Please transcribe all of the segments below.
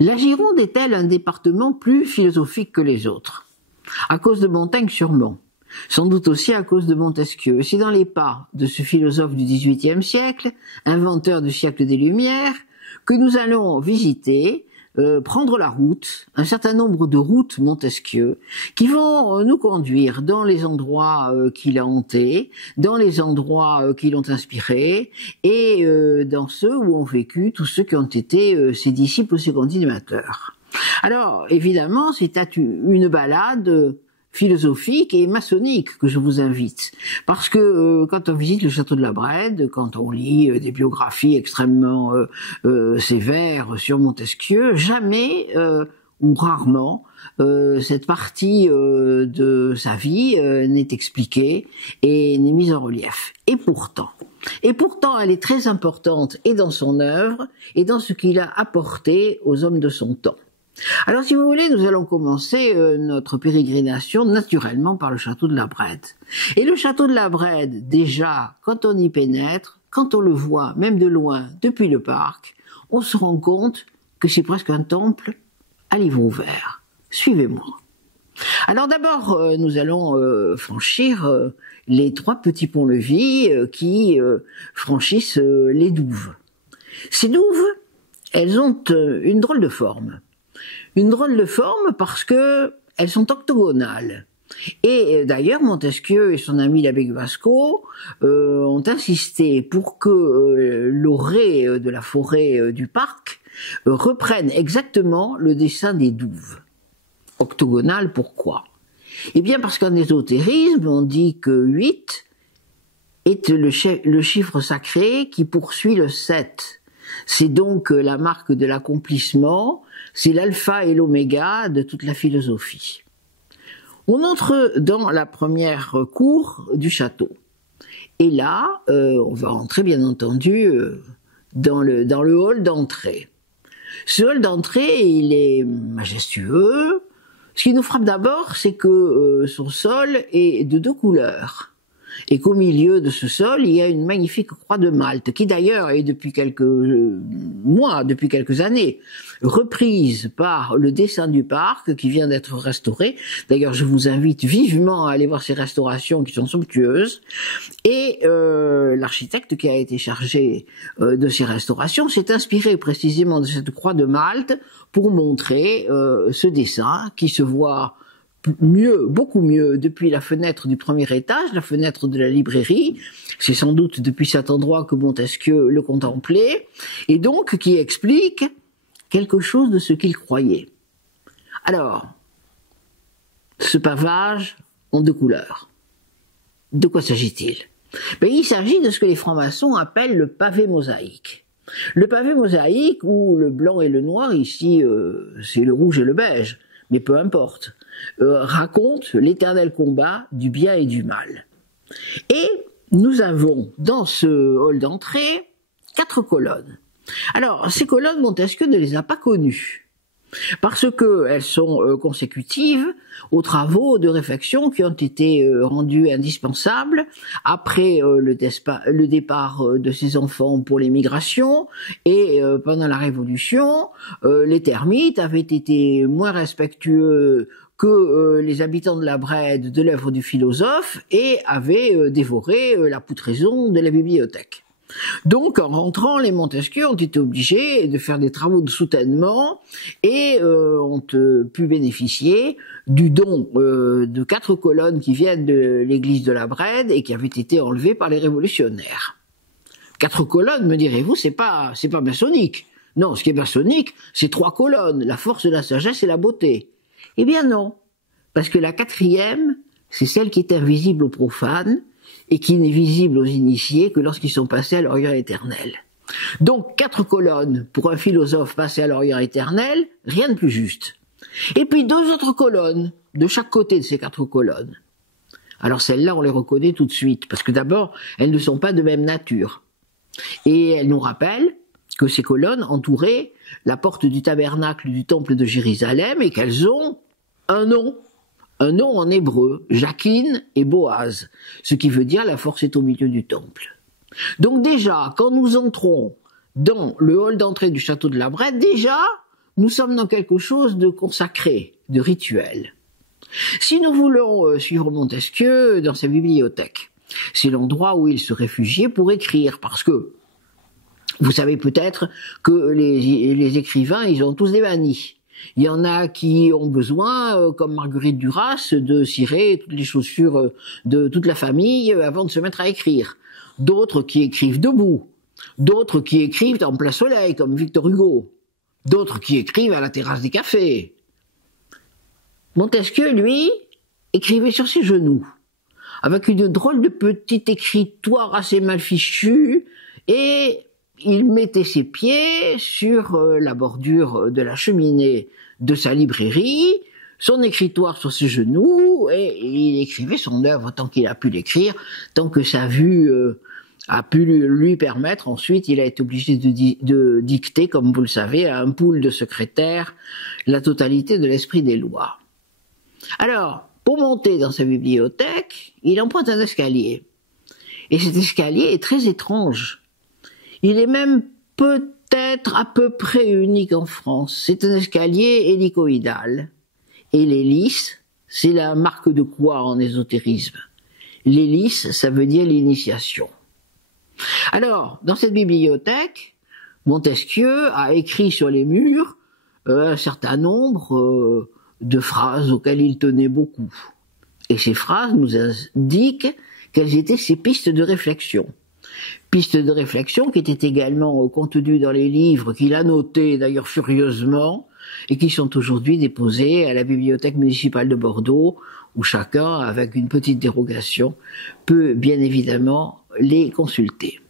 La Gironde est-elle un département plus philosophique que les autres? À cause de Montaigne sûrement, sans doute aussi à cause de Montesquieu. C'est dans les pas de ce philosophe du XVIIIe siècle, inventeur du siècle des Lumières, que nous allons visiter, prendre la route, un certain nombre de routes Montesquieu, qui vont nous conduire dans les endroits qu'il a hantés, dans les endroits qui l'ont inspiré, et dans ceux où ont vécu tous ceux qui ont été ses disciples ou ses continuateurs. Alors, évidemment, c'est une balade philosophique et maçonnique que je vous invite. Parce que quand on visite le château de la Brède, quand on lit des biographies extrêmement sévères sur Montesquieu, jamais ou rarement cette partie de sa vie n'est expliquée et n'est mise en relief. Et pourtant, elle est très importante et dans son œuvre et dans ce qu'il a apporté aux hommes de son temps. Alors, si vous voulez, nous allons commencer notre pérégrination naturellement par le château de la Brède. Et le château de la Brède, déjà, quand on y pénètre, quand on le voit, même de loin, depuis le parc, on se rend compte que c'est presque un temple à livre ouvert. Suivez-moi. Alors d'abord, nous allons franchir les 3 petits ponts-levis qui franchissent les douves. Ces douves, elles ont une drôle de forme. Une drôle de forme parce que elles sont octogonales. Et d'ailleurs, Montesquieu et son ami l'abbé Guasco ont insisté pour que l'orée de la forêt du parc reprenne exactement le dessin des douves. Octogonales, pourquoi? Eh bien parce qu'en ésotérisme, on dit que 8 est le chiffre sacré qui poursuit le 7. C'est donc la marque de l'accomplissement, c'est l'alpha et l'oméga de toute la philosophie. On entre dans la première cour du château. Et là, on va entrer bien entendu dans le hall d'entrée. Ce hall d'entrée, il est majestueux. Ce qui nous frappe d'abord, c'est que son sol est de 2 couleurs. Et qu'au milieu de ce sol, il y a une magnifique croix de Malte, qui d'ailleurs est depuis quelques mois, depuis quelques années, reprise par le dessin du parc qui vient d'être restauré. D'ailleurs, je vous invite vivement à aller voir ces restaurations qui sont somptueuses. Et l'architecte qui a été chargé de ces restaurations s'est inspiré précisément de cette croix de Malte pour montrer ce dessin qui se voit mieux, beaucoup mieux, depuis la fenêtre du premier étage, la fenêtre de la librairie. C'est sans doute depuis cet endroit que Montesquieu le contemplait, et donc qui explique quelque chose de ce qu'il croyait. Alors, ce pavage en 2 couleurs. De quoi s'agit-il? Ben, il s'agit de ce que les francs-maçons appellent le pavé mosaïque. Le pavé mosaïque, ou le blanc et le noir, ici c'est le rouge et le beige, mais peu importe, raconte l'éternel combat du bien et du mal. Et nous avons dans ce hall d'entrée 4 colonnes. Alors, ces colonnes, Montesquieu ne les a pas connues, parce qu'elles sont consécutives aux travaux de réfection qui ont été rendus indispensables après le départ de ses enfants pour l'émigration, et pendant la Révolution, les termites avaient été moins respectueux que les habitants de la Brède de l'œuvre du philosophe et avaient dévoré la poutraison de la bibliothèque. Donc, en rentrant, les Montesquieu ont été obligés de faire des travaux de soutènement et ont pu bénéficier du don de 4 colonnes qui viennent de l'église de la Brède et qui avaient été enlevées par les révolutionnaires. 4 colonnes, me direz-vous, c'est pas maçonnique. Non, ce qui est maçonnique, c'est 3 colonnes, la force, la sagesse et la beauté. Eh bien non, parce que la 4e, c'est celle qui est invisible aux profanes et qui n'est visible aux initiés que lorsqu'ils sont passés à l'Orient éternel. Donc 4 colonnes pour un philosophe passé à l'Orient éternel, rien de plus juste. Et puis 2 autres colonnes de chaque côté de ces 4 colonnes. Alors celles-là, on les reconnaît tout de suite, parce que d'abord, elles ne sont pas de même nature. Et elles nous rappellent que ces colonnes entouraient la porte du tabernacle du temple de Jérusalem et qu'elles ont un nom en hébreu, Jachin et Boaz, ce qui veut dire la force est au milieu du temple. Donc déjà, quand nous entrons dans le hall d'entrée du château de la Brède, déjà, nous sommes dans quelque chose de consacré, de rituel. Si nous voulons suivre Montesquieu dans sa bibliothèque, c'est l'endroit où il se réfugiait pour écrire, parce que vous savez peut-être que les écrivains, ils ont tous des manies. Il y en a qui ont besoin, comme Marguerite Duras, de cirer toutes les chaussures de toute la famille avant de se mettre à écrire. D'autres qui écrivent debout. D'autres qui écrivent en plein soleil, comme Victor Hugo. D'autres qui écrivent à la terrasse des cafés. Montesquieu, lui, écrivait sur ses genoux, avec une drôle de petite écritoire assez mal fichue, et il mettait ses pieds sur la bordure de la cheminée de sa librairie, son écritoire sur ses genoux, et il écrivait son œuvre tant qu'il a pu l'écrire, tant que sa vue a pu lui permettre. Ensuite, il a été obligé de dicter, comme vous le savez, à un pool de secrétaires, la totalité de l'esprit des lois. Alors, pour monter dans sa bibliothèque, il emprunte un escalier. Et cet escalier est très étrange. Il est même peut-être à peu près unique en France. C'est un escalier hélicoïdal. Et l'hélice, c'est la marque de quoi en ésotérisme? L'hélice, ça veut dire l'initiation. Alors, dans cette bibliothèque, Montesquieu a écrit sur les murs un certain nombre de phrases auxquelles il tenait beaucoup. Et ces phrases nous indiquent quelles étaient ses pistes de réflexion. Pistes de réflexion qui étaient également contenues dans les livres qu'il a notés d'ailleurs furieusement et qui sont aujourd'hui déposés à la bibliothèque municipale de Bordeaux, où chacun, avec une petite dérogation, peut bien évidemment les consulter.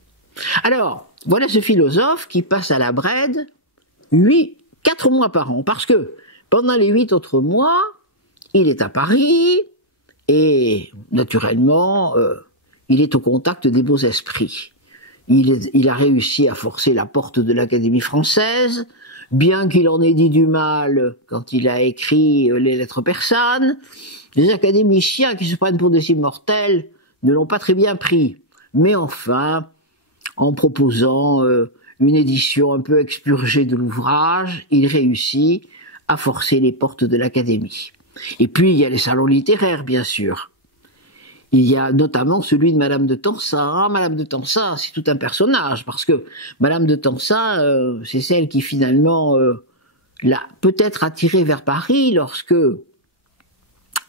Alors, voilà ce philosophe qui passe à la Brède 4 mois par an, parce que pendant les 8 autres mois, il est à Paris et, naturellement, il est au contact des beaux esprits. Il a réussi à forcer la porte de l'Académie française, bien qu'il en ait dit du mal quand il a écrit les lettres persanes. Les académiciens qui se prennent pour des immortels ne l'ont pas très bien pris. Mais enfin, en proposant une édition un peu expurgée de l'ouvrage, il réussit à forcer les portes de l'Académie. Et puis, il y a les salons littéraires, bien sûr. Il y a notamment celui de Madame de Tencin. Madame de Tencin, c'est tout un personnage, parce que Madame de Tencin, c'est celle qui finalement l'a peut-être attiré vers Paris lorsque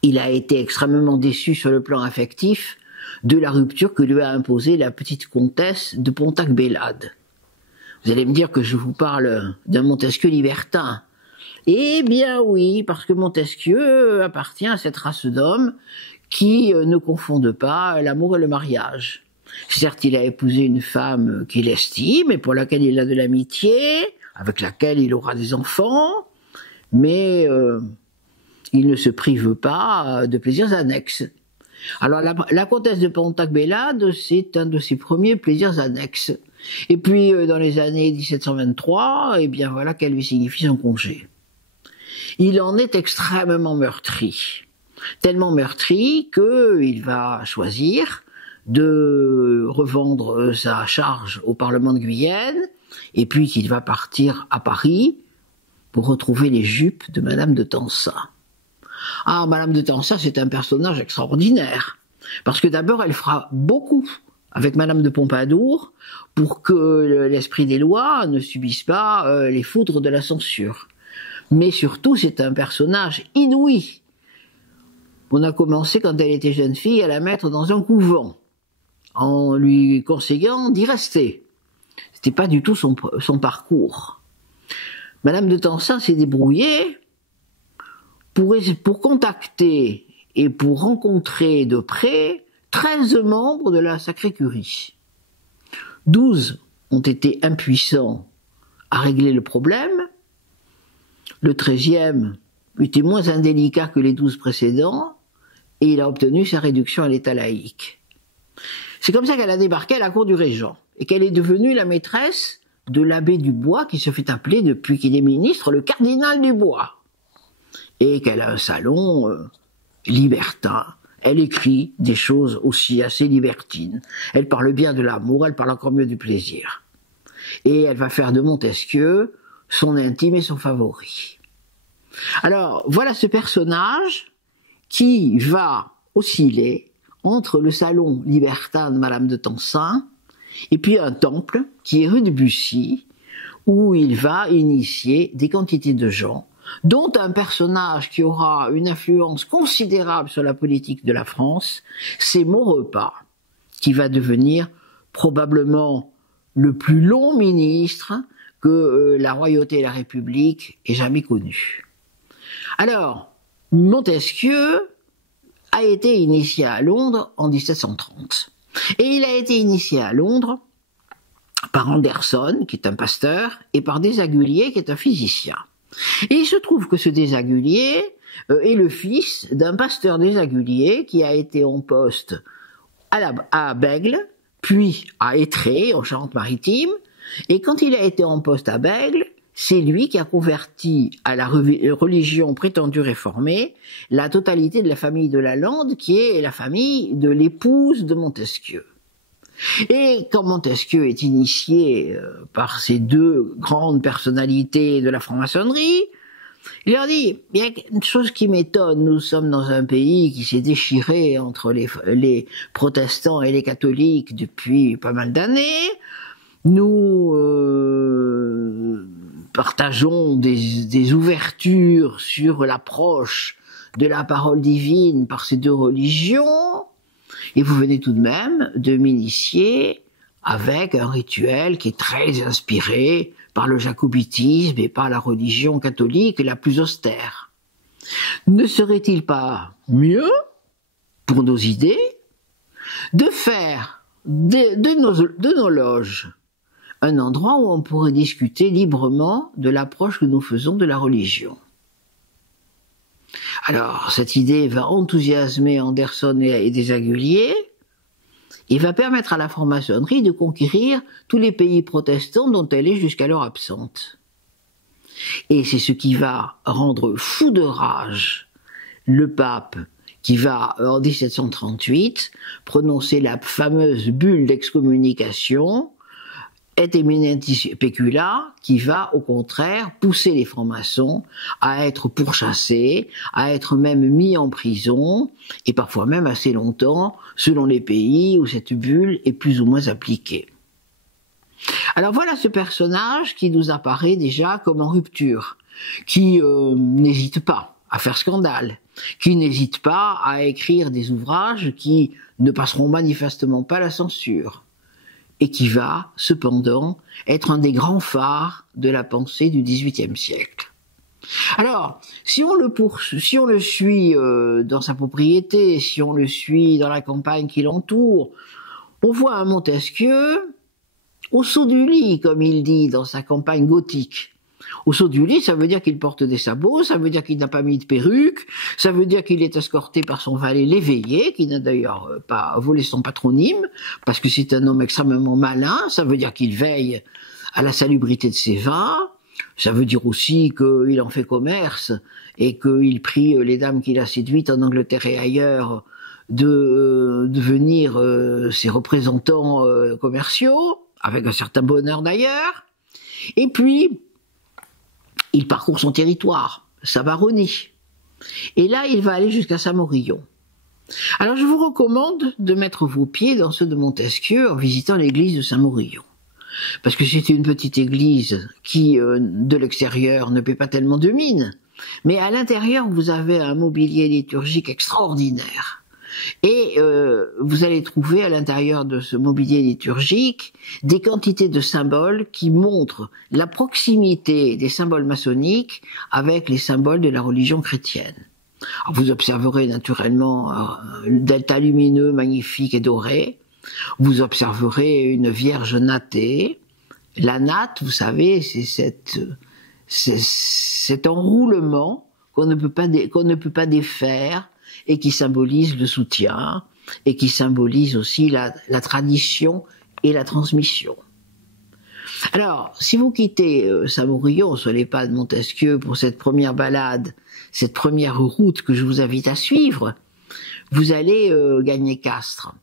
il a été extrêmement déçu sur le plan affectif de la rupture que lui a imposée la petite comtesse de Pontac-Bélade. Vous allez me dire que je vous parle d'un Montesquieu libertin. Eh bien oui, parce que Montesquieu appartient à cette race d'hommes qui ne confondent pas l'amour et le mariage. Certes, il a épousé une femme qu'il estime et pour laquelle il a de l'amitié, avec laquelle il aura des enfants, mais il ne se prive pas de plaisirs annexes. Alors la comtesse de Pontac-Bélade, c'est un de ses premiers plaisirs annexes. Et puis dans les années 1723, eh bien voilà qu'elle lui signifie son congé. Il en est extrêmement meurtri. Tellement meurtri qu'il va choisir de revendre sa charge au Parlement de Guyenne, et puis qu'il va partir à Paris pour retrouver les jupes de Madame de Tencin. Ah, Madame de Tencin, c'est un personnage extraordinaire, parce que d'abord, elle fera beaucoup avec Madame de Pompadour pour que l'esprit des lois ne subisse pas les foudres de la censure. Mais surtout, c'est un personnage inouï. On a commencé, quand elle était jeune fille, à la mettre dans un couvent, en lui conseillant d'y rester. C'était pas du tout son parcours. Madame de Tencin s'est débrouillée pour contacter et pour rencontrer de près 13 membres de la Sacrée Curie. 12 ont été impuissants à régler le problème. Le 13e était moins indélicat que les 12 précédents, et il a obtenu sa réduction à l'état laïque. C'est comme ça qu'elle a débarqué à la cour du régent, et qu'elle est devenue la maîtresse de l'abbé Dubois, qui se fait appeler, depuis qu'il est ministre, le cardinal Dubois. Et qu'elle a un salon libertin. Elle écrit des choses aussi assez libertines. Elle parle bien de l'amour, elle parle encore mieux du plaisir. Et elle va faire de Montesquieu son intime et son favori. Alors, voilà ce personnage qui va osciller entre le salon libertin de Madame de Tencin et puis un temple qui est rue de Bussy, où il va initier des quantités de gens, dont un personnage qui aura une influence considérable sur la politique de la France, c'est Maurepas, qui va devenir probablement le plus long ministre que la royauté et la République ait jamais connu. Alors, Montesquieu a été initié à Londres en 1730. Et il a été initié à Londres par Anderson, qui est un pasteur, et par Desaguliers, qui est un physicien. Et il se trouve que ce Desaguliers est le fils d'un pasteur Desaguliers qui a été en poste à Bègle, puis à Étré, en Charente-Maritime, et quand il a été en poste à Bègle, c'est lui qui a converti à la religion prétendue réformée la totalité de la famille de Lalande, qui est la famille de l'épouse de Montesquieu. Et quand Montesquieu est initié par ces deux grandes personnalités de la franc-maçonnerie, il leur dit, il y a une chose qui m'étonne, nous sommes dans un pays qui s'est déchiré entre les protestants et les catholiques depuis pas mal d'années. Nous partageons des ouvertures sur l'approche de la parole divine par ces deux religions, et vous venez tout de même de m'initier avec un rituel qui est très inspiré par le jacobitisme et par la religion catholique la plus austère. Ne serait-il pas mieux, pour nos idées, de faire de nos loges un endroit où on pourrait discuter librement de l'approche que nous faisons de la religion? Alors, cette idée va enthousiasmer Anderson et Desaguliers, et va permettre à la franc-maçonnerie de conquérir tous les pays protestants dont elle est jusqu'alors absente. Et c'est ce qui va rendre fou de rage le pape, qui va, en 1738, prononcer la fameuse bulle d'excommunication, Et Eminentis Pecula, qui va au contraire pousser les francs-maçons à être pourchassés, à être même mis en prison, et parfois même assez longtemps, selon les pays où cette bulle est plus ou moins appliquée. Alors voilà ce personnage qui nous apparaît déjà comme en rupture, qui n'hésite pas à faire scandale, qui n'hésite pas à écrire des ouvrages qui ne passeront manifestement pas la censure, et qui va, cependant, être un des grands phares de la pensée du XVIIIe siècle. Alors, si on le suit dans sa propriété, si on le suit dans la campagne qui l'entoure, on voit un Montesquieu au saut du lit, comme il dit dans sa campagne gothique. Au saut du lit, ça veut dire qu'il porte des sabots, ça veut dire qu'il n'a pas mis de perruque, ça veut dire qu'il est escorté par son valet l'éveillé, qui n'a d'ailleurs pas volé son patronyme, parce que c'est un homme extrêmement malin, ça veut dire qu'il veille à la salubrité de ses vins, ça veut dire aussi qu'il en fait commerce, et qu'il prie les dames qu'il a séduites en Angleterre et ailleurs de devenir ses représentants commerciaux, avec un certain bonheur d'ailleurs, et puis il parcourt son territoire, sa baronnie. Et là, il va aller jusqu'à Saint-Morillon. Alors, je vous recommande de mettre vos pieds dans ceux de Montesquieu en visitant l'église de Saint-Morillon. Parce que c'est une petite église qui, de l'extérieur, ne paie pas tellement de mine. Mais à l'intérieur, vous avez un mobilier liturgique extraordinaire. Et vous allez trouver à l'intérieur de ce mobilier liturgique des quantités de symboles qui montrent la proximité des symboles maçonniques avec les symboles de la religion chrétienne. Alors vous observerez naturellement un delta lumineux magnifique et doré, vous observerez une vierge nattée. La natte, vous savez, c'est cet enroulement qu'on ne peut pas défaire, et qui symbolise le soutien, et qui symbolise aussi la tradition et la transmission. Alors, si vous quittez Saint-Morillon sur les pas de Montesquieu pour cette première balade, cette première route que je vous invite à suivre, vous allez gagner Castres.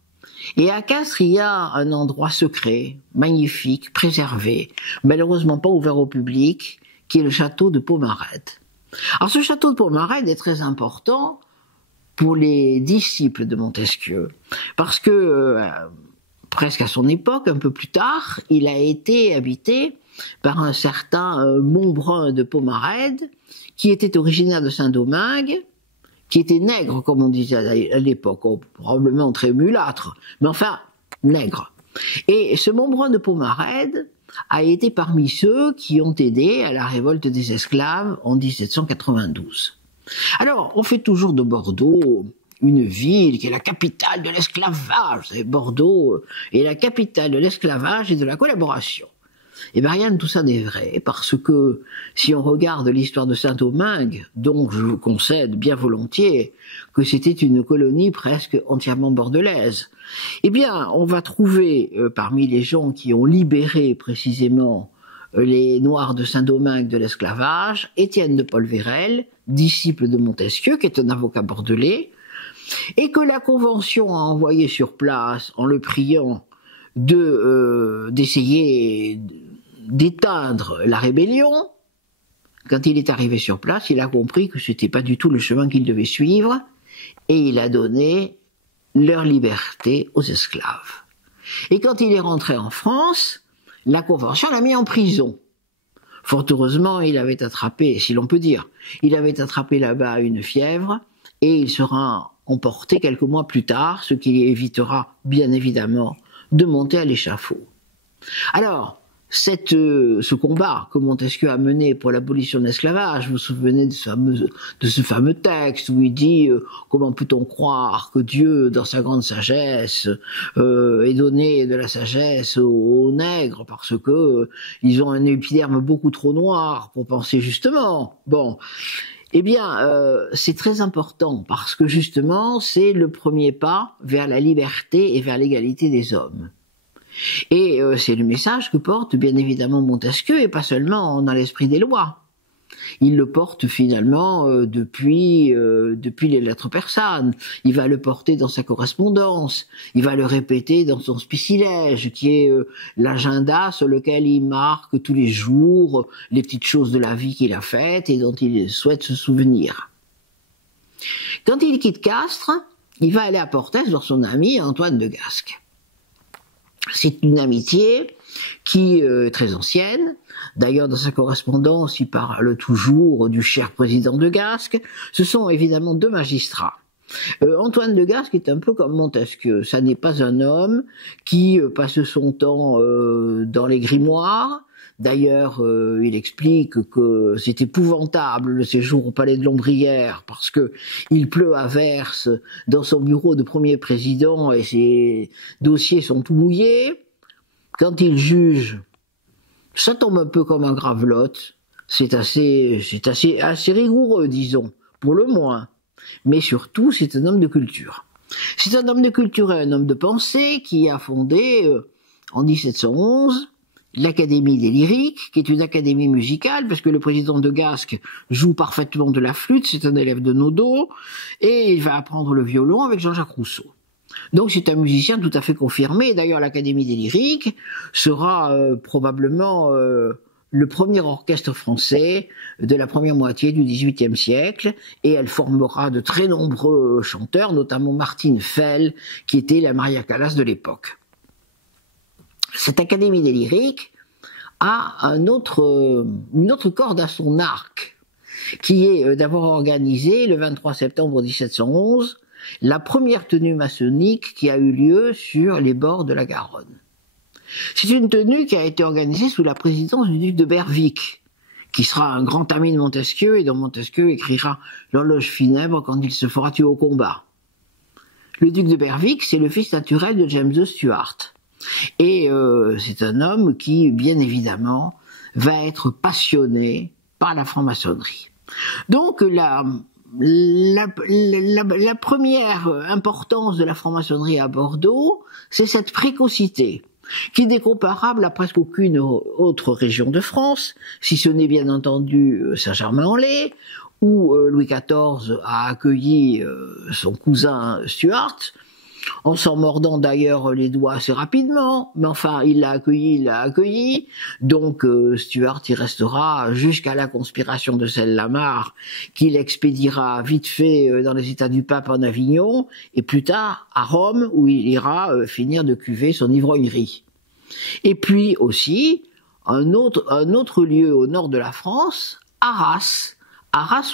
Et à Castres, il y a un endroit secret, magnifique, préservé, malheureusement pas ouvert au public, qui est le château de Pomarède. Alors ce château de Pomarède est très important pour les disciples de Montesquieu, parce que presque à son époque, un peu plus tard, il a été habité par un certain Montbrun de Pomarède, qui était originaire de Saint-Domingue, qui était nègre, comme on disait à l'époque, probablement très mulâtre, mais enfin nègre. Et ce Montbrun de Pomarède a été parmi ceux qui ont aidé à la révolte des esclaves en 1792. Alors, on fait toujours de Bordeaux une ville qui est la capitale de l'esclavage. Vous savez, Bordeaux est la capitale de l'esclavage et de la collaboration. Et bien rien de tout ça n'est vrai, parce que si on regarde l'histoire de Saint-Domingue, dont je vous concède bien volontiers que c'était une colonie presque entièrement bordelaise, eh bien on va trouver parmi les gens qui ont libéré précisément les Noirs de Saint-Domingue de l'esclavage, Étienne de Paul Vérel, disciple de Montesquieu, qui est un avocat bordelais, et que la Convention a envoyé sur place en le priant d'essayer d'éteindre la rébellion. Quand il est arrivé sur place, il a compris que c'était pas du tout le chemin qu'il devait suivre, et il a donné leur liberté aux esclaves. Et quand il est rentré en France, la Convention l'a mis en prison. Fort heureusement, il avait attrapé, si l'on peut dire, il avait attrapé là-bas une fièvre, et il sera emporté quelques mois plus tard, ce qui évitera, bien évidemment, de monter à l'échafaud. Alors, ce combat que Montesquieu a mené pour l'abolition de l'esclavage, vous vous souvenez de ce fameux texte où il dit comment peut-on croire que Dieu, dans sa grande sagesse, ait donné de la sagesse aux nègres parce que ils ont un épiderme beaucoup trop noir pour penser justement. Bon, eh bien, c'est très important parce que justement, c'est le premier pas vers la liberté et vers l'égalité des hommes. Et c'est le message que porte bien évidemment Montesquieu, et pas seulement dans l'esprit des lois. Il le porte finalement depuis les lettres persanes. Il va le porter dans sa correspondance. Il va le répéter dans son spicilège, qui est l'agenda sur lequel il marque tous les jours les petites choses de la vie qu'il a faites et dont il souhaite se souvenir. Quand il quitte Castres, il va aller à Portès voir son ami Antoine de Gasque. C'est une amitié qui est très ancienne. D'ailleurs, dans sa correspondance, il parle toujours du cher président de Gasque. Ce sont évidemment deux magistrats. Antoine de Gasque est un peu comme Montesquieu. Ça n'est pas un homme qui passe son temps dans les grimoires. D'ailleurs, il explique que c'est épouvantable le séjour au palais de Lombrières parce que il pleut à verse dans son bureau de premier président et ses dossiers sont tout mouillés. Quand il juge, ça tombe un peu comme un gravelotte. C'est assez rigoureux, disons, pour le moins. Mais surtout, c'est un homme de culture. C'est un homme de culture et un homme de pensée qui a fondé, en 1711, l'Académie des Lyriques, qui est une académie musicale, parce que le président de Gasque joue parfaitement de la flûte, c'est un élève de Nodot, et il va apprendre le violon avec Jean-Jacques Rousseau. Donc c'est un musicien tout à fait confirmé. D'ailleurs, l'Académie des Lyriques sera probablement le premier orchestre français de la première moitié du XVIIIe siècle, et elle formera de très nombreux chanteurs, notamment Martine Fell, qui était la Maria Callas de l'époque. Cette Académie des Lyriques a une autre corde à son arc, qui est d'avoir organisé le 23 septembre 1711 la première tenue maçonnique qui a eu lieu sur les bords de la Garonne. C'est une tenue qui a été organisée sous la présidence du duc de Berwick, qui sera un grand ami de Montesquieu et dont Montesquieu écrira l'horloge funèbre quand il se fera tuer au combat. Le duc de Berwick, c'est le fils naturel de James de Stuart. Et c'est un homme qui, bien évidemment, va être passionné par la franc-maçonnerie. Donc la première importance de la franc-maçonnerie à Bordeaux, c'est cette précocité, qui n'est comparable à presque aucune autre région de France, si ce n'est bien entendu Saint-Germain-en-Laye, où Louis XIV a accueilli son cousin Stuart. en s'en mordant d'ailleurs les doigts assez rapidement, mais enfin, il l'a accueilli, donc Stuart y restera jusqu'à la conspiration de Celle-la-Mar, qu'il expédiera vite fait dans les états du pape en Avignon, et plus tard à Rome, où il ira finir de cuver son ivrognerie. Et puis aussi, un autre lieu au nord de la France, Arras,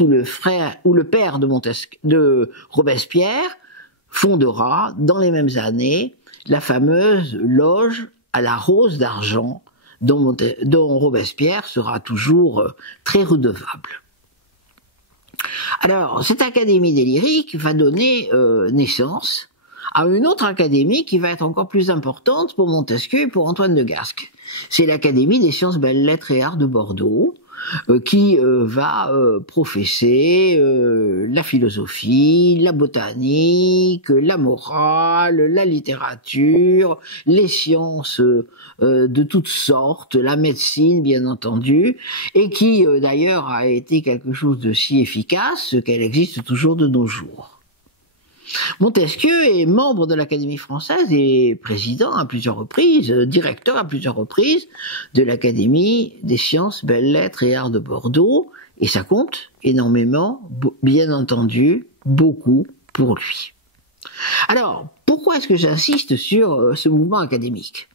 où le père de Robespierre fondera, dans les mêmes années, la fameuse loge à la Rose d'Argent, dont Robespierre sera toujours très redevable. Alors, cette académie des lyriques va donner naissance à une autre académie qui va être encore plus importante pour Montesquieu et pour Antoine de Gasques. C'est l'Académie des sciences, belles-lettres et arts de Bordeaux, qui va professer la philosophie, la botanique, la morale, la littérature, les sciences de toutes sortes, la médecine bien entendu, et qui d'ailleurs a été quelque chose de si efficace qu'elle existe toujours de nos jours. Montesquieu est membre de l'Académie française et président à plusieurs reprises, directeur à plusieurs reprises de l'Académie des sciences, belles-lettres et arts de Bordeaux, et ça compte énormément, bien entendu, beaucoup pour lui. Alors, pourquoi est-ce que j'insiste sur ce mouvement académique?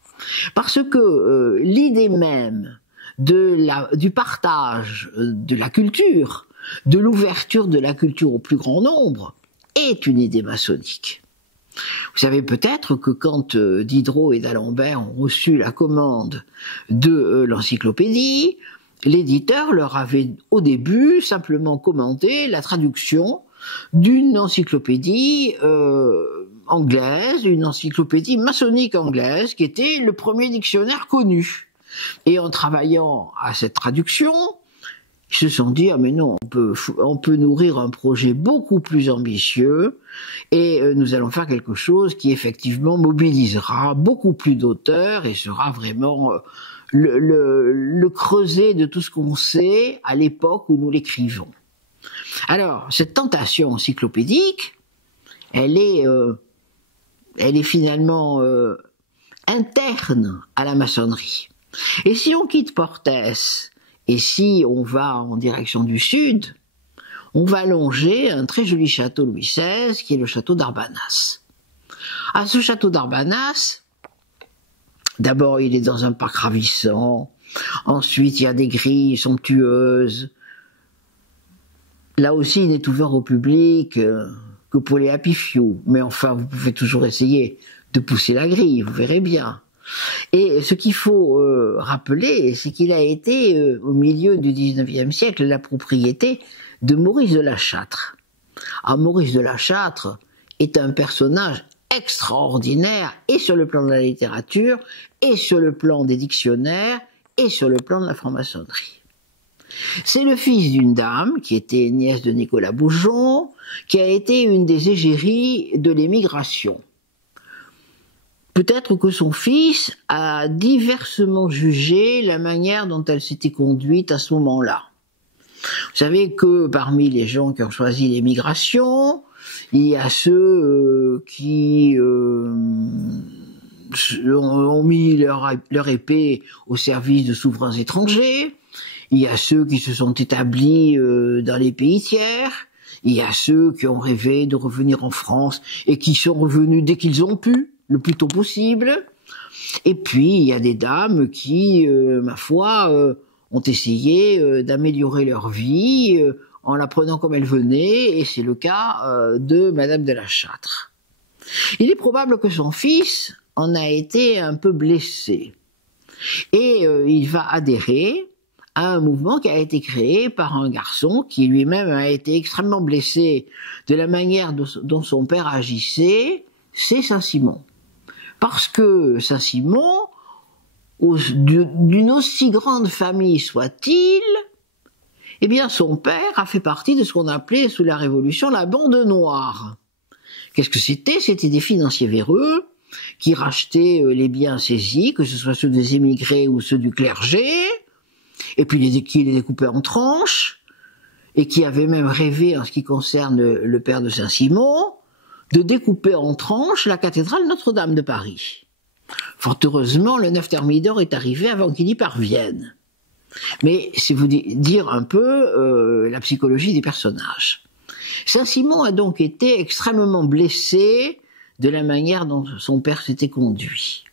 Parce que l'idée même du partage de la culture, de l'ouverture de la culture au plus grand nombre, est une idée maçonnique. Vous savez peut-être que quand Diderot et d'Alembert ont reçu la commande de l'encyclopédie, l'éditeur leur avait au début simplement commandé la traduction d'une encyclopédie anglaise, une encyclopédie maçonnique anglaise, qui était le premier dictionnaire connu. Et en travaillant à cette traduction, ils se sont dit, ah mais non, on peut nourrir un projet beaucoup plus ambitieux et nous allons faire quelque chose qui effectivement mobilisera beaucoup plus d'auteurs et sera vraiment le creuset de tout ce qu'on sait à l'époque où nous l'écrivons. Alors, cette tentation encyclopédique, elle est finalement interne à la maçonnerie. Et si on quitte Portès, et si on va en direction du sud, on va longer un très joli château Louis XVI, qui est le château d'Arbanas. À ce château d'Arbanas, d'abord il est dans un parc ravissant, ensuite il y a des grilles somptueuses. Là aussi il n'est ouvert au public que pour les happy few, mais enfin vous pouvez toujours essayer de pousser la grille, vous verrez bien. Et ce qu'il faut rappeler, c'est qu'il a été, au milieu du XIXe siècle, la propriété de Maurice de La Châtre. Alors, Maurice de La Châtre est un personnage extraordinaire, et sur le plan de la littérature, et sur le plan des dictionnaires, et sur le plan de la franc-maçonnerie. C'est le fils d'une dame, qui était nièce de Nicolas Boujon, qui a été une des égéries de l'émigration. Peut-être que son fils a diversement jugé la manière dont elle s'était conduite à ce moment-là. Vous savez que parmi les gens qui ont choisi l'émigration, il y a ceux qui ont mis leur épée au service de souverains étrangers, il y a ceux qui se sont établis dans les pays tiers, il y a ceux qui ont rêvé de revenir en France et qui sont revenus dès qu'ils ont pu, le plus tôt possible. Et puis, il y a des dames qui, ma foi, ont essayé d'améliorer leur vie en la prenant comme elle venait, et c'est le cas de Madame de La Châtre. Il est probable que son fils en a été un peu blessé, et il va adhérer à un mouvement qui a été créé par un garçon qui lui-même a été extrêmement blessé de la manière dont son père agissait, c'est Saint-Simon. Parce que Saint-Simon, d'une aussi grande famille soit-il, eh bien son père a fait partie de ce qu'on appelait sous la Révolution la bande noire. Qu'est-ce que c'était? C'était des financiers véreux qui rachetaient les biens saisis, que ce soit ceux des émigrés ou ceux du clergé, et puis qui les découpaient en tranches, et qui avaient même rêvé, en ce qui concerne le père de Saint-Simon, de découper en tranches la cathédrale Notre-Dame de Paris. Fort heureusement, le 9 Thermidor est arrivé avant qu'il y parvienne. Mais c'est vous dire un peu la psychologie des personnages. Saint-Simon a donc été extrêmement blessé de la manière dont son père s'était conduit.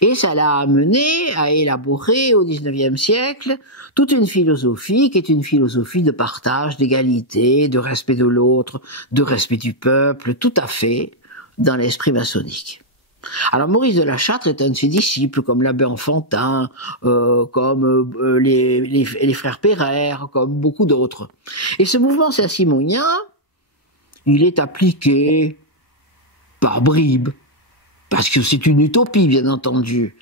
Et ça l'a amené à élaborer au XIXe siècle toute une philosophie qui est une philosophie de partage, d'égalité, de respect de l'autre, de respect du peuple, tout à fait dans l'esprit maçonnique. Alors Maurice de la Châtre est un de ses disciples, comme l'abbé Enfantin, comme les frères Pereire, comme beaucoup d'autres. Et ce mouvement saint-simonien, il est appliqué par bribes, parce que c'est une utopie, bien entendu,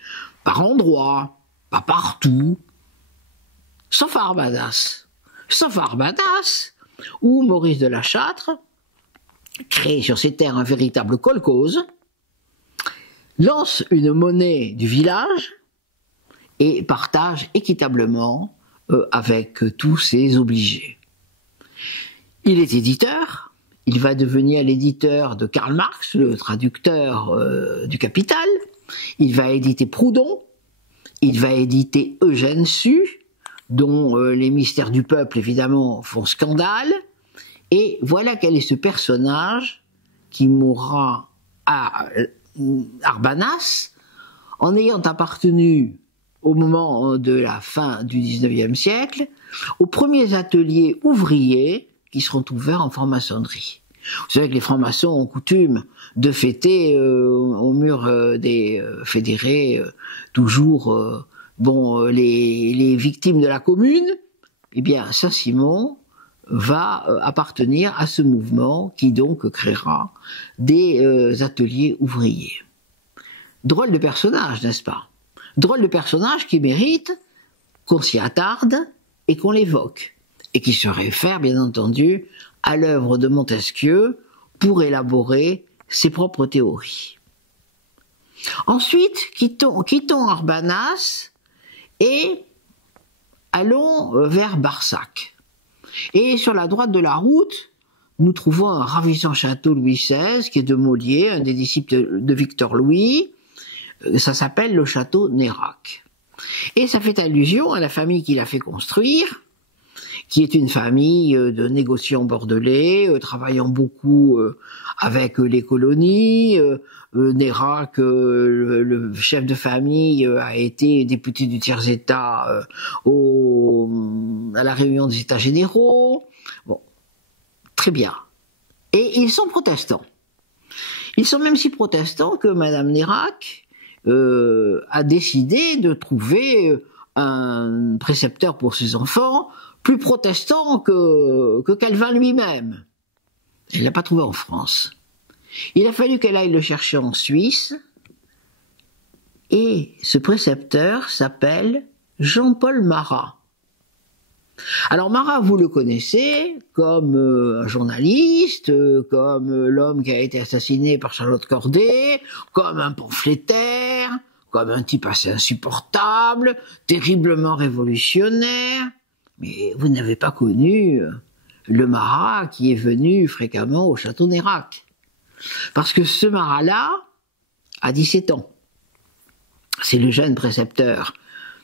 par endroits, pas partout, sauf à Arbadas. Sauf à Arbadas, où Maurice de la Châtre crée sur ses terres un véritable kolkhoz, lance une monnaie du village et partage équitablement avec tous ses obligés. Il est éditeur, il va devenir l'éditeur de Karl Marx, le traducteur du Capital, il va éditer Proudhon, il va éditer Eugène Sue, dont les mystères du peuple évidemment font scandale, et voilà quel est ce personnage qui mourra à Arbanas, en ayant appartenu au moment de la fin du XIXe siècle aux premiers ateliers ouvriers qui seront ouverts en franc-maçonnerie. Vous savez que les francs-maçons ont coutume de fêter au mur des fédérés toujours les victimes de la commune. Eh bien, Saint-Simon va appartenir à ce mouvement qui donc créera des ateliers ouvriers. Drôle de personnage, n'est-ce pas? Drôle de personnage qui mérite qu'on s'y attarde et qu'on l'évoque, et qui se réfère bien entendu à l'œuvre de Montesquieu pour élaborer ses propres théories. Ensuite, quittons Arbanas et allons vers Barsac. Et sur la droite de la route, nous trouvons un ravissant château Louis XVI, qui est de Molière, un des disciples de Victor Louis. Ça s'appelle le château Nérac. Et ça fait allusion à la famille qu'il a fait construire, qui est une famille de négociants bordelais, travaillant beaucoup avec les colonies. Nérac, le chef de famille, a été député du tiers-état à la réunion des États généraux. Bon, très bien. Et ils sont protestants. Ils sont même si protestants que Madame Nérac a décidé de trouver un précepteur pour ses enfants plus protestant que Calvin lui-même. Elle ne l'a pas trouvé en France. Il a fallu qu'elle aille le chercher en Suisse, et ce précepteur s'appelle Jean-Paul Marat. Alors Marat, vous le connaissez comme un journaliste, comme l'homme qui a été assassiné par Charlotte Corday, comme un pamphlétaire, comme un type assez insupportable, terriblement révolutionnaire. Mais vous n'avez pas connu le Marat qui est venu fréquemment au château Nérac. Parce que ce Marat-là a 17 ans. C'est le jeune précepteur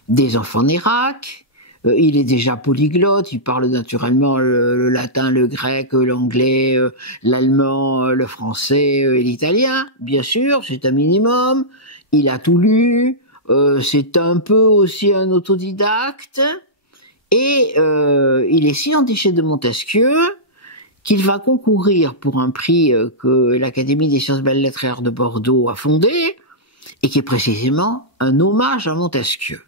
des enfants Nérac. Il est déjà polyglotte, il parle naturellement le latin, le grec, l'anglais, l'allemand, le français et l'italien. Bien sûr, c'est un minimum. Il a tout lu. C'est un peu aussi un autodidacte. Et il est si entiché de Montesquieu qu'il va concourir pour un prix que l'Académie des sciences belles-lettres et arts de Bordeaux a fondé, et qui est précisément un hommage à Montesquieu.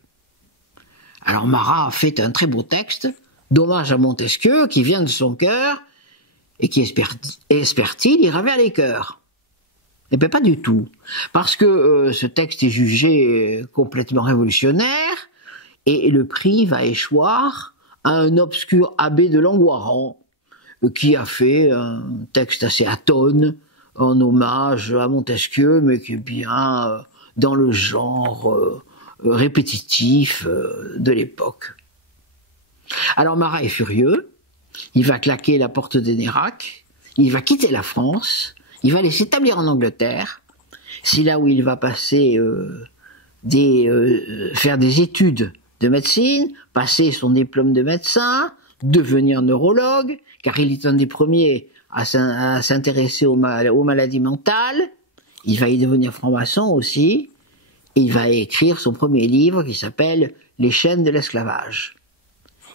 Alors Marat a fait un très beau texte d'hommage à Montesquieu qui vient de son cœur et qui, espère-t-il, ira vers les cœurs. Eh bien pas du tout, parce que ce texte est jugé complètement révolutionnaire, et le prix va échoir à un obscur abbé de Langoiran, qui a fait un texte assez atone en hommage à Montesquieu, mais qui est bien dans le genre répétitif de l'époque. Alors Marat est furieux, il va claquer la porte des Nérac, il va quitter la France, il va aller s'établir en Angleterre. C'est là où il va passer faire des études de médecine, passer son diplôme de médecin, devenir neurologue, car il est un des premiers à s'intéresser aux maladies mentales. Il va y devenir franc-maçon aussi. Et il va écrire son premier livre qui s'appelle « Les chaînes de l'esclavage ».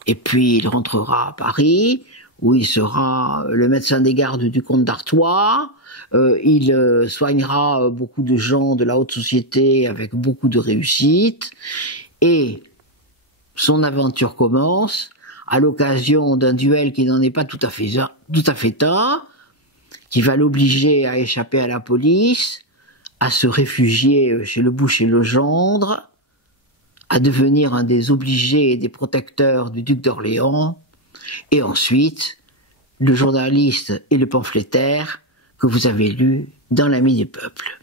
Et puis il rentrera à Paris, où il sera le médecin des gardes du comte d'Artois. Il soignera beaucoup de gens de la haute société avec beaucoup de réussite. Et son aventure commence à l'occasion d'un duel qui n'en est pas tout à fait un, qui va l'obliger à échapper à la police, à se réfugier chez le boucher Legendre, à devenir un des obligés et des protecteurs du duc d'Orléans, et ensuite le journaliste et le pamphlétaire que vous avez lu dans l'Ami des peuples.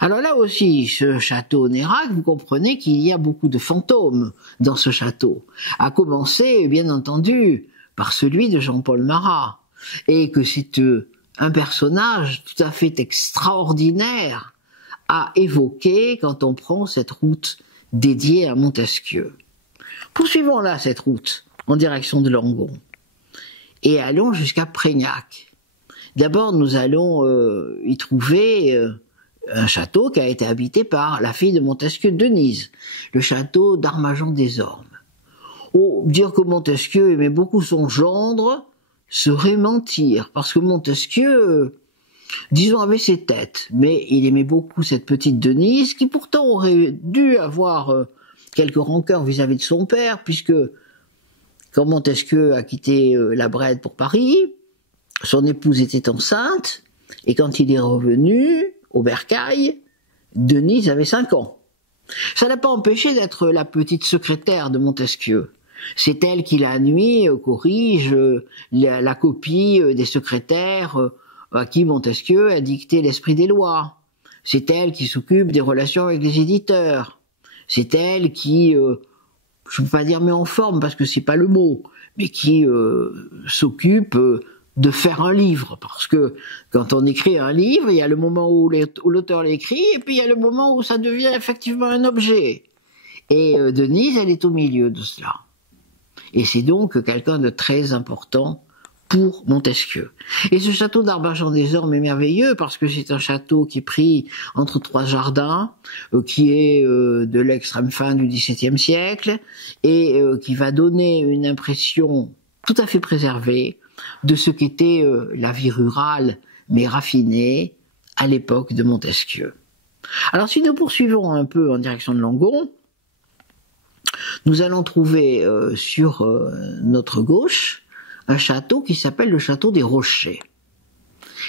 Alors là aussi, ce château Nérac, vous comprenez qu'il y a beaucoup de fantômes dans ce château, à commencer, bien entendu, par celui de Jean-Paul Marat, et que c'est un personnage tout à fait extraordinaire à évoquer quand on prend cette route dédiée à Montesquieu. Poursuivons là cette route en direction de Langon et allons jusqu'à Prégnac. D'abord, nous allons y trouver un château qui a été habité par la fille de Montesquieu, Denise, le château d'Armajon-des-Ormes. Oh, dire que Montesquieu aimait beaucoup son gendre serait mentir, parce que Montesquieu, disons, avait ses têtes, mais il aimait beaucoup cette petite Denise, qui pourtant aurait dû avoir quelques rancœurs vis-à-vis de son père, puisque quand Montesquieu a quitté la Brède pour Paris, son épouse était enceinte, et quand il est revenu au bercail, Denise avait 5 ans. Ça n'a pas empêché d'être la petite secrétaire de Montesquieu. C'est elle qui la nuit corrige la copie des secrétaires à qui Montesquieu a dicté l'esprit des lois. C'est elle qui s'occupe des relations avec les éditeurs. C'est elle qui, je ne peux pas dire met en forme parce que c'est pas le mot, mais qui s'occupe de faire un livre, parce que quand on écrit un livre, il y a le moment où l'auteur l'écrit, et puis il y a le moment où ça devient effectivement un objet. Et Denise, elle est au milieu de cela. Et c'est donc quelqu'un de très important pour Montesquieu. Et ce château d'Armajon-des-Ormes est merveilleux parce que c'est un château qui est pris entre 3 jardins, qui est de l'extrême fin du XVIIe siècle, et qui va donner une impression tout à fait préservée de ce qu'était la vie rurale, mais raffinée, à l'époque de Montesquieu. Alors si nous poursuivons un peu en direction de Langon, nous allons trouver sur notre gauche un château qui s'appelle le château des Rochers.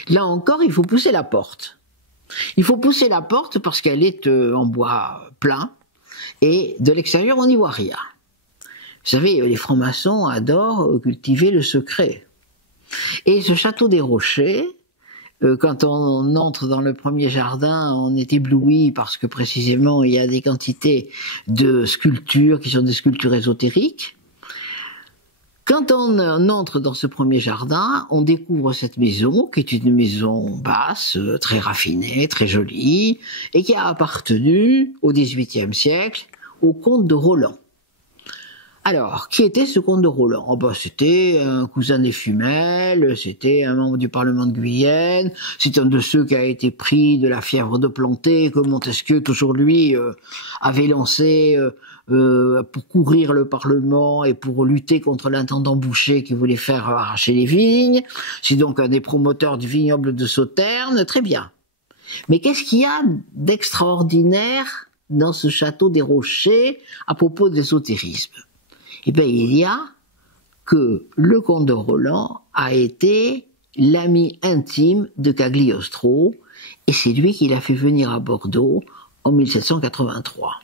Là encore, il faut pousser la porte. Il faut pousser la porte parce qu'elle est en bois plein et de l'extérieur on n'y voit rien. Vous savez, les francs-maçons adorent cultiver le secret. Et ce château des Rochers, quand on entre dans le premier jardin, on est ébloui parce que précisément il y a des quantités de sculptures qui sont des sculptures ésotériques. Quand on entre dans ce premier jardin, on découvre cette maison, qui est une maison basse, très raffinée, très jolie, et qui a appartenu au XVIIIe siècle au comte de Roland. Alors, qui était ce comte de Roland? Oh ben, c'était un cousin des Fumel, c'était un membre du Parlement de Guyenne, c'est un de ceux qui a été pris de la fièvre de Planté, que Montesquieu, toujours lui, avait lancé pour couvrir le Parlement et pour lutter contre l'intendant Boucher qui voulait faire arracher les vignes. C'est donc un des promoteurs du vignoble de Sauternes, très bien. Mais qu'est-ce qu'il y a d'extraordinaire dans ce château des Rochers à propos de l'ésotérisme? Eh bien, il y a que le comte de Roland a été l'ami intime de Cagliostro, et c'est lui qui l'a fait venir à Bordeaux en 1783.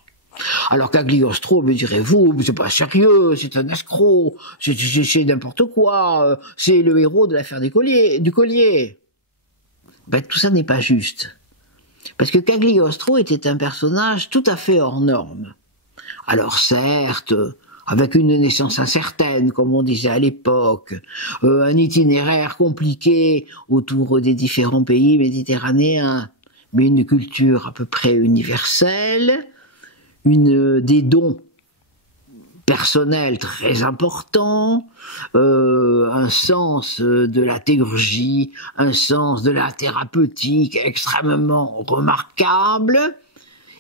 Alors Cagliostro, me direz-vous, c'est pas sérieux, c'est un escroc, c'est n'importe quoi, c'est le héros de l'affaire du collier. Ben, tout ça n'est pas juste. Parce que Cagliostro était un personnage tout à fait hors norme. Alors certes, avec une naissance incertaine, comme on disait à l'époque, un itinéraire compliqué autour des différents pays méditerranéens, mais une culture à peu près universelle, des dons personnels très importants, un sens de la théurgie, un sens de la thérapeutique extrêmement remarquable,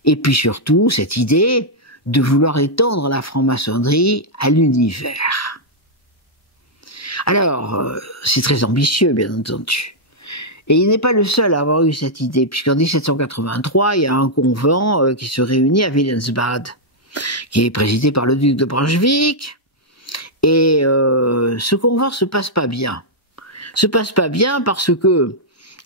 et puis surtout cette idée de vouloir étendre la franc-maçonnerie à l'univers. Alors, c'est très ambitieux, bien entendu. Et il n'est pas le seul à avoir eu cette idée, puisqu'en 1783, il y a un convent qui se réunit à Wilhelmsbad, qui est présidé par le duc de Brunswick, et ce convent se passe pas bien. Se passe pas bien parce que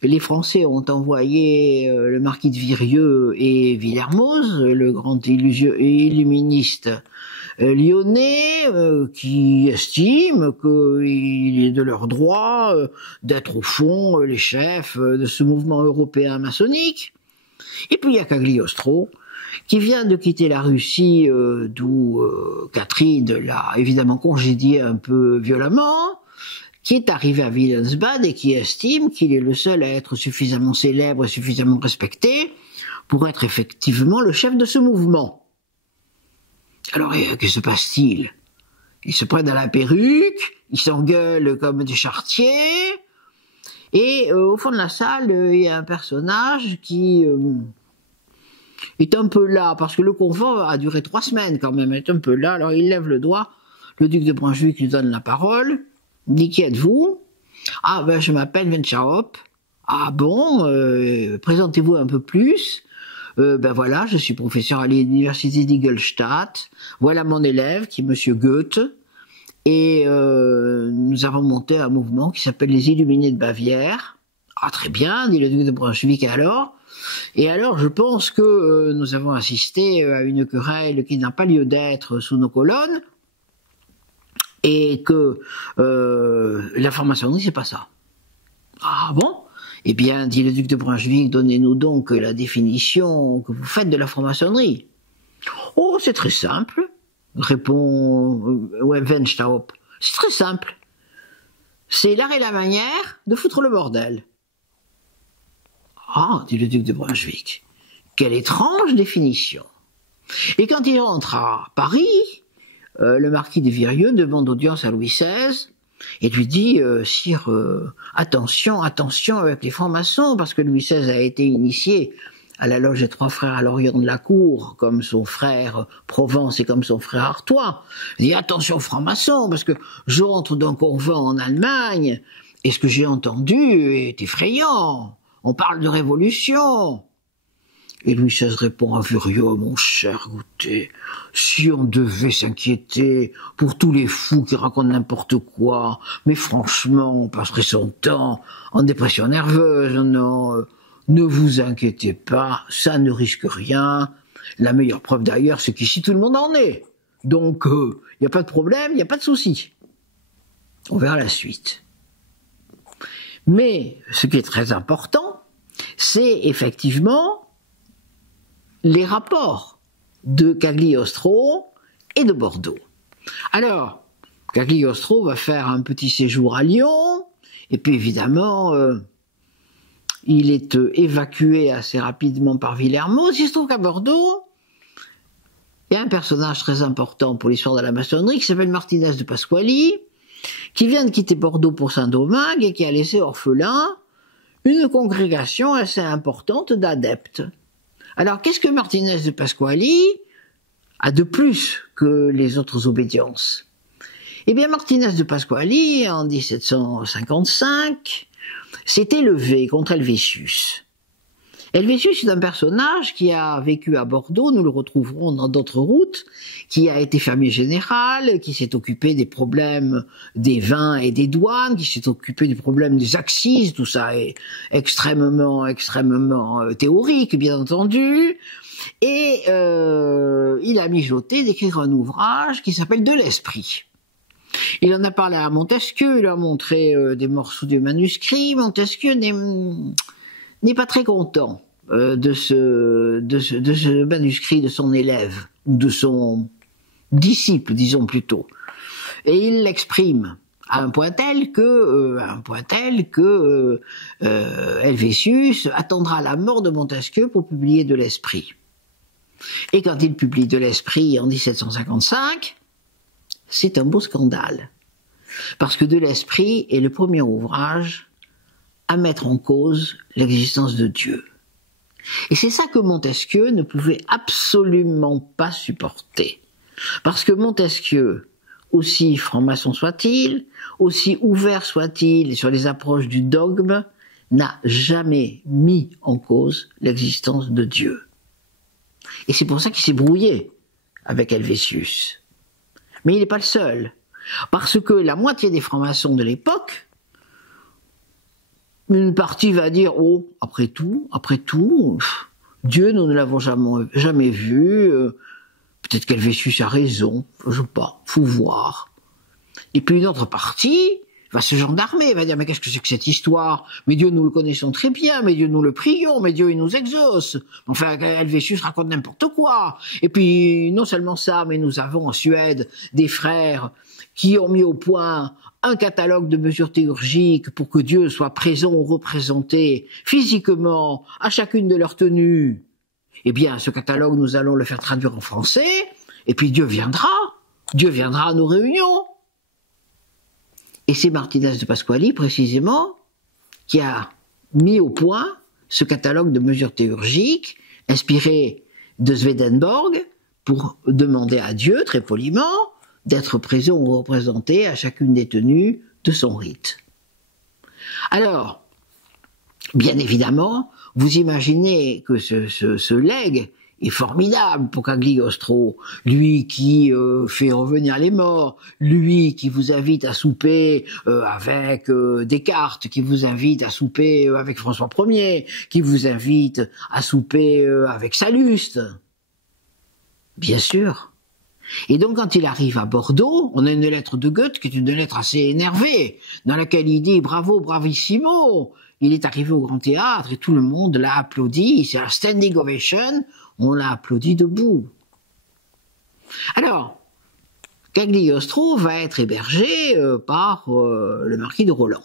les Français ont envoyé le marquis de Virieu et Villermoz, le grand illuministe lyonnais, qui estiment qu'il est de leur droit d'être au fond les chefs de ce mouvement européen maçonnique. Et puis il y a Cagliostro, qui vient de quitter la Russie, d'où Catherine l'a évidemment congédié un peu violemment, qui est arrivé à Wilhelmsbad et qui estime qu'il est le seul à être suffisamment célèbre et suffisamment respecté pour être effectivement le chef de ce mouvement. Alors, que se passe-t-il? Ils se prennent à la perruque, ils s'engueulent comme des charretiers, et au fond de la salle, il y a un personnage qui est un peu là, parce que le convent a duré 3 semaines quand même, est un peu là, alors il lève le doigt, le duc de Brunswick lui donne la parole, il dit: qui êtes-vous? Ah ben je m'appelle Wenschaop. Ah bon, présentez-vous un peu plus. Ben voilà, je suis professeur à l'université d'Ingolstadt, voilà mon élève qui est monsieur Goethe, et nous avons monté un mouvement qui s'appelle les Illuminés de Bavière. Ah très bien, dit le duc de Brunswick, et alors je pense que nous avons assisté à une querelle qui n'a pas lieu d'être sous nos colonnes, et que la franc-maçonnerie, c'est pas ça. Ah bon? Eh bien, dit le duc de Brunswick, donnez-nous donc la définition que vous faites de la franc-maçonnerie. Oh, c'est très simple, répond Wenschaop. C'est très simple. C'est l'art et la manière de foutre le bordel. Ah, dit le duc de Brunswick, quelle étrange définition. Et quand il rentre à Paris, le marquis de Virieu demande audience à Louis XVI et lui dit sire, attention avec les francs-maçons, parce que Louis XVI a été initié à la loge des 3 frères à l'Orient de la Cour, comme son frère Provence et comme son frère Artois. Il dit attention aux francs-maçons, parce que je rentre d'un convent en Allemagne et ce que j'ai entendu est effrayant. On parle de révolution. Et Louis XVI répond à Virieu: mon cher Goutet, si on devait s'inquiéter pour tous les fous qui racontent n'importe quoi, mais franchement, on passerait son temps en dépression nerveuse, non, ne vous inquiétez pas, ça ne risque rien. La meilleure preuve d'ailleurs, c'est qu'ici tout le monde en est. Donc, il n'y a pas de problème, il n'y a pas de souci. On verra la suite. Mais, ce qui est très important, c'est effectivement les rapports de Cagliostro et de Bordeaux. Alors, Cagliostro va faire un petit séjour à Lyon, et puis évidemment, il est évacué assez rapidement par Villermoz. Il se trouve qu'à Bordeaux, il y a un personnage très important pour l'histoire de la maçonnerie qui s'appelle Martinez de Pasquali, qui vient de quitter Bordeaux pour Saint-Domingue et qui a laissé orphelin une congrégation assez importante d'adeptes. Alors, qu'est-ce que Martinez de Pasquali a de plus que les autres obédiences? Eh bien, Martinez de Pasquali, en 1755, s'est élevé contre Helvétius. Helvétius est un personnage qui a vécu à Bordeaux, nous le retrouverons dans d'autres routes, qui a été fermier général, qui s'est occupé des problèmes des vins et des douanes, qui s'est occupé du problème des accises, tout ça est extrêmement théorique, bien entendu, et il a mijoté d'écrire un ouvrage qui s'appelle De l'Esprit. Il en a parlé à Montesquieu, il a montré des morceaux du manuscrit. Montesquieu n'est pas très content de ce manuscrit de son élève, ou de son disciple, disons plutôt. Et il l'exprime à un point tel que Helvétius attendra la mort de Montesquieu pour publier de l'Esprit. Et quand il publie de l'Esprit en 1755, c'est un beau scandale. Parce que de l'Esprit est le premier ouvrage à mettre en cause l'existence de Dieu. Et c'est ça que Montesquieu ne pouvait absolument pas supporter. Parce que Montesquieu, aussi franc-maçon soit-il, aussi ouvert soit-il sur les approches du dogme, n'a jamais mis en cause l'existence de Dieu. Et c'est pour ça qu'il s'est brouillé avec Helvétius. Mais il n'est pas le seul. Parce que la moitié des francs-maçons de l'époque, une partie va dire « Oh, après tout, Dieu, nous ne l'avons jamais vu, peut-être qu'Helvétius a raison, je sais pas, faut voir. » Et puis une autre partie va se gendarmer, va dire « Mais qu'est-ce que c'est que cette histoire? Mais Dieu, nous le connaissons très bien, mais Dieu, nous le prions, mais Dieu, il nous exauce. Enfin, Helvétius raconte n'importe quoi. » Et puis, non seulement ça, mais nous avons en Suède des frères qui ont mis au point un catalogue de mesures théurgiques pour que Dieu soit présent ou représenté physiquement à chacune de leurs tenues. Eh bien, ce catalogue, nous allons le faire traduire en français, et puis Dieu viendra à nos réunions. Et c'est Martinez de Pasquali, précisément, qui a mis au point ce catalogue de mesures théurgiques, inspiré de Swedenborg, pour demander à Dieu, très poliment, d'être présent ou représenté à chacune des tenues de son rite. Alors, bien évidemment, vous imaginez que ce legs est formidable pour Cagliostro, lui qui fait revenir les morts, lui qui vous invite à souper avec Descartes, qui vous invite à souper avec François Ier, qui vous invite à souper avec Salluste. Bien sûr. Et donc quand il arrive à Bordeaux, on a une lettre de Goethe qui est une lettre assez énervée, dans laquelle il dit « Bravo, bravissimo ». Il est arrivé au Grand Théâtre et tout le monde l'a applaudi, c'est un standing ovation, on l'a applaudi debout. Alors, Cagliostro va être hébergé par le marquis de Roland.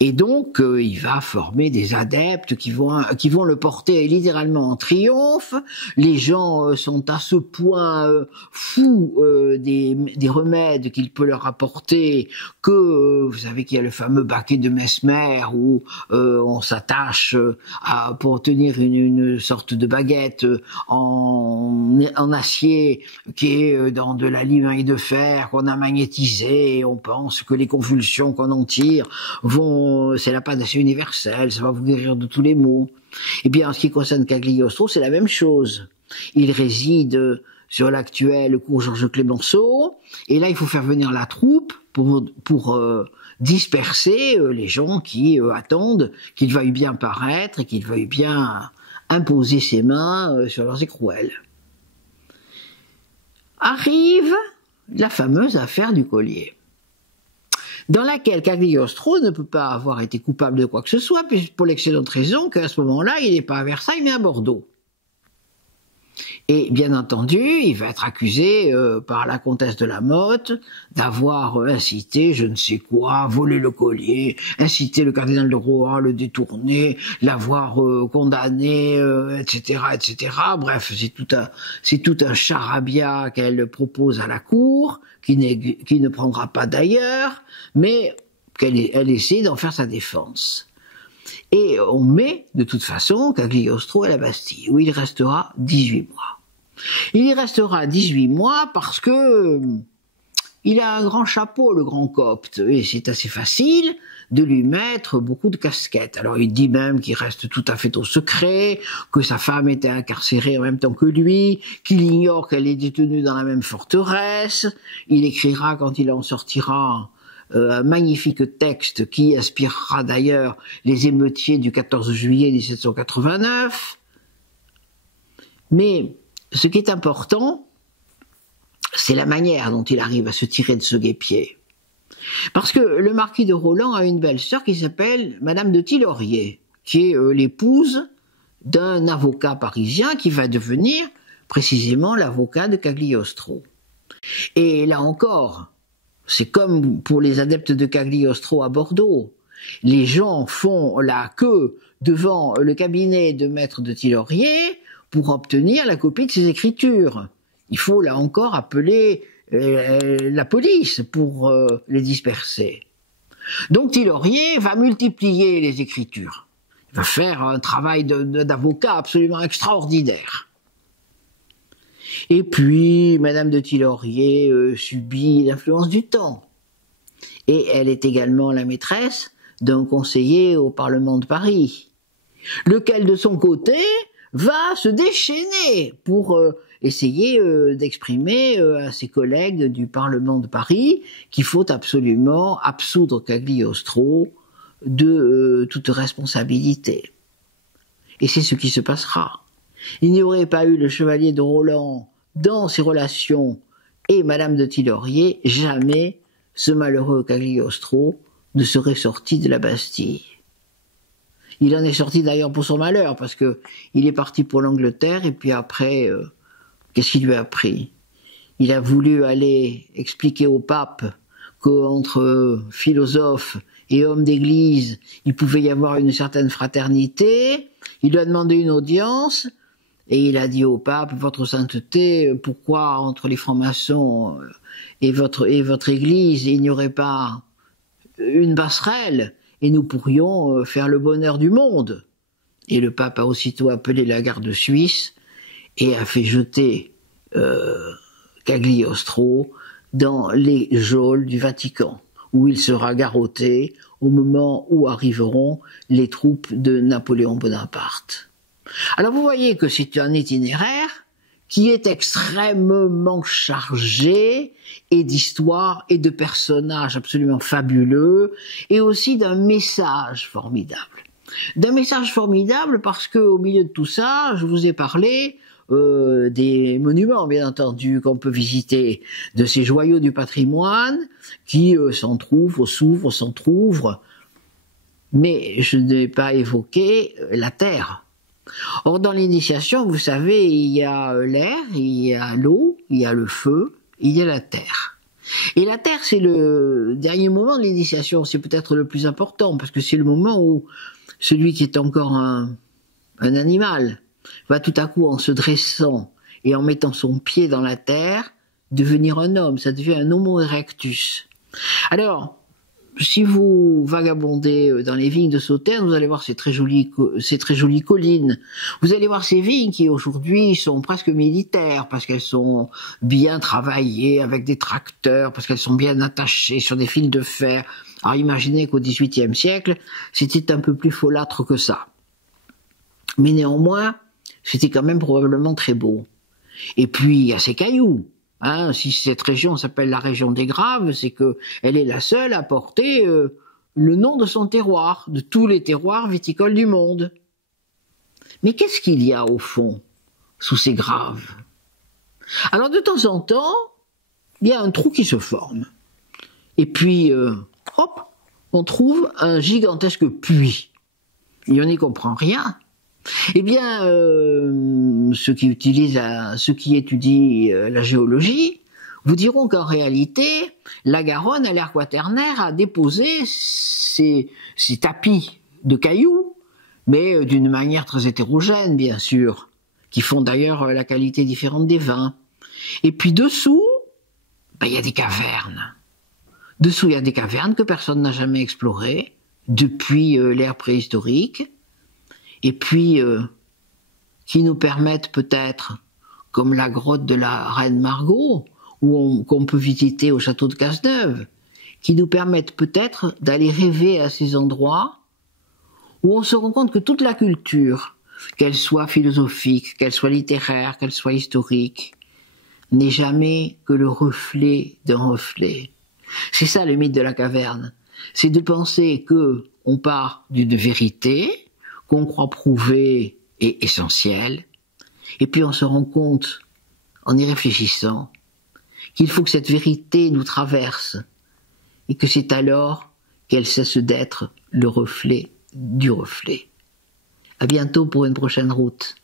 Et donc, il va former des adeptes qui vont le porter littéralement en triomphe. Les gens sont à ce point fous des remèdes qu'il peut leur apporter que, vous savez qu'il y a le fameux baquet de Mesmer où on s'attache pour tenir une sorte de baguette en acier qui est dans de la limaille de fer qu'on a magnétisé et on pense que les convulsions qu'on en tire c'est la panacée universelle, ça va vous guérir de tous les maux. Eh bien, en ce qui concerne Cagliostro, c'est la même chose. Il réside sur l'actuelle cours Georges Clemenceau, et là, il faut faire venir la troupe pour disperser les gens qui attendent qu'il veuille bien paraître et qu'il veuille bien imposer ses mains sur leurs écrouelles. Arrive la fameuse affaire du collier, dans laquelle Cagliostro ne peut pas avoir été coupable de quoi que ce soit, pour l'excellente raison qu'à ce moment-là, il n'est pas à Versailles, mais à Bordeaux. Et bien entendu, il va être accusé par la comtesse de la Motte d'avoir incité, je ne sais quoi, volé le collier, incité le cardinal de Rohan à le détourner, l'avoir condamné, etc., etc. Bref, c'est tout un charabia qu'elle propose à la cour, qui ne prendra pas d'ailleurs, mais elle essaie d'en faire sa défense. Et on met, de toute façon, Cagliostro à la Bastille, où il restera 18 mois. Il y restera 18 mois parce que il a un grand chapeau, le grand copte, et c'est assez facile de lui mettre beaucoup de casquettes. Alors il dit même qu'il reste tout à fait au secret, que sa femme était incarcérée en même temps que lui, qu'il ignore qu'elle est détenue dans la même forteresse. Il écrira, quand il en sortira, un magnifique texte qui inspirera d'ailleurs les émeutiers du 14 juillet 1789. Mais ce qui est important, c'est la manière dont il arrive à se tirer de ce guêpier. Parce que le marquis de Roland a une belle-sœur qui s'appelle Madame de Tillorier, qui est l'épouse d'un avocat parisien qui va devenir précisément l'avocat de Cagliostro. Et là encore, c'est comme pour les adeptes de Cagliostro à Bordeaux. Les gens font la queue devant le cabinet de maître de Tillorier pour obtenir la copie de ses écritures. Il faut là encore appeler la police pour les disperser. Donc Tillorier va multiplier les écritures. Il va faire un travail d'avocat absolument extraordinaire. Et puis, Madame de Tillorier subit l'influence du temps. Et elle est également la maîtresse d'un conseiller au Parlement de Paris, lequel, de son côté, va se déchaîner pour essayer d'exprimer à ses collègues du Parlement de Paris qu'il faut absolument absoudre Cagliostro de toute responsabilité. Et c'est ce qui se passera. Il n'y aurait pas eu le chevalier de Roland dans ses relations et Madame de Tillorier, jamais ce malheureux Cagliostro ne serait sorti de la Bastille. Il en est sorti d'ailleurs pour son malheur, parce que il est parti pour l'Angleterre, et puis après, qu'est-ce qu'il lui a pris? Il a voulu aller expliquer au pape qu'entre philosophes et hommes d'église, il pouvait y avoir une certaine fraternité. Il lui a demandé une audience, et il a dit au pape, votre sainteté, pourquoi entre les francs-maçons et votre église, il n'y aurait pas une passerelle, et nous pourrions faire le bonheur du monde. Et le pape a aussitôt appelé la garde suisse et a fait jeter Cagliostro dans les geôles du Vatican, où il sera garrotté au moment où arriveront les troupes de Napoléon Bonaparte. Alors vous voyez que c'est un itinéraire qui est extrêmement chargé et d'histoire et de personnages absolument fabuleux et aussi d'un message formidable. D'un message formidable parce que au milieu de tout ça, je vous ai parlé des monuments, bien entendu, qu'on peut visiter, de ces joyaux du patrimoine qui s'entr'ouvrent, mais je n'ai pas évoqué la terre. Or, dans l'initiation, vous savez, il y a l'air, il y a l'eau, il y a le feu, il y a la terre. Et la terre, c'est le dernier moment de l'initiation, c'est peut-être le plus important, parce que c'est le moment où celui qui est encore un animal va tout à coup, en se dressant et en mettant son pied dans la terre, devenir un homme, ça devient un homo erectus. Alors, si vous vagabondez dans les vignes de Sauternes, vous allez voir ces très jolies collines. Vous allez voir ces vignes qui aujourd'hui sont presque militaires parce qu'elles sont bien travaillées avec des tracteurs, parce qu'elles sont bien attachées sur des fils de fer. Alors imaginez qu'au XVIIIe siècle, c'était un peu plus folâtre que ça. Mais néanmoins, c'était quand même probablement très beau. Et puis il y a ces cailloux. Si cette région s'appelle la région des Graves, c'est que elle est la seule à porter le nom de son terroir, de tous les terroirs viticoles du monde. Mais qu'est-ce qu'il y a au fond, sous ces graves? Alors de temps en temps, il y a un trou qui se forme. Et puis, hop, on trouve un gigantesque puits. Et on n'y comprend rien. Eh bien, ceux qui étudient la géologie vous diront qu'en réalité, la Garonne, à l'ère quaternaire, a déposé ces tapis de cailloux, mais d'une manière très hétérogène, bien sûr, qui font d'ailleurs la qualité différente des vins. Et puis dessous, il y a des cavernes. Dessous, il y a des cavernes que personne n'a jamais explorées depuis l'ère préhistorique, et puis qui nous permettent peut-être, comme la grotte de la Reine Margot, qu'on peut visiter au château de Cazeneuve, qui nous permettent peut-être d'aller rêver à ces endroits où on se rend compte que toute la culture, qu'elle soit philosophique, qu'elle soit littéraire, qu'elle soit historique, n'est jamais que le reflet d'un reflet. C'est ça le mythe de la caverne, c'est de penser que on part d'une vérité qu'on croit prouvée et essentielle, et puis on se rend compte, en y réfléchissant, qu'il faut que cette vérité nous traverse, et que c'est alors qu'elle cesse d'être le reflet du reflet. À bientôt pour une prochaine route.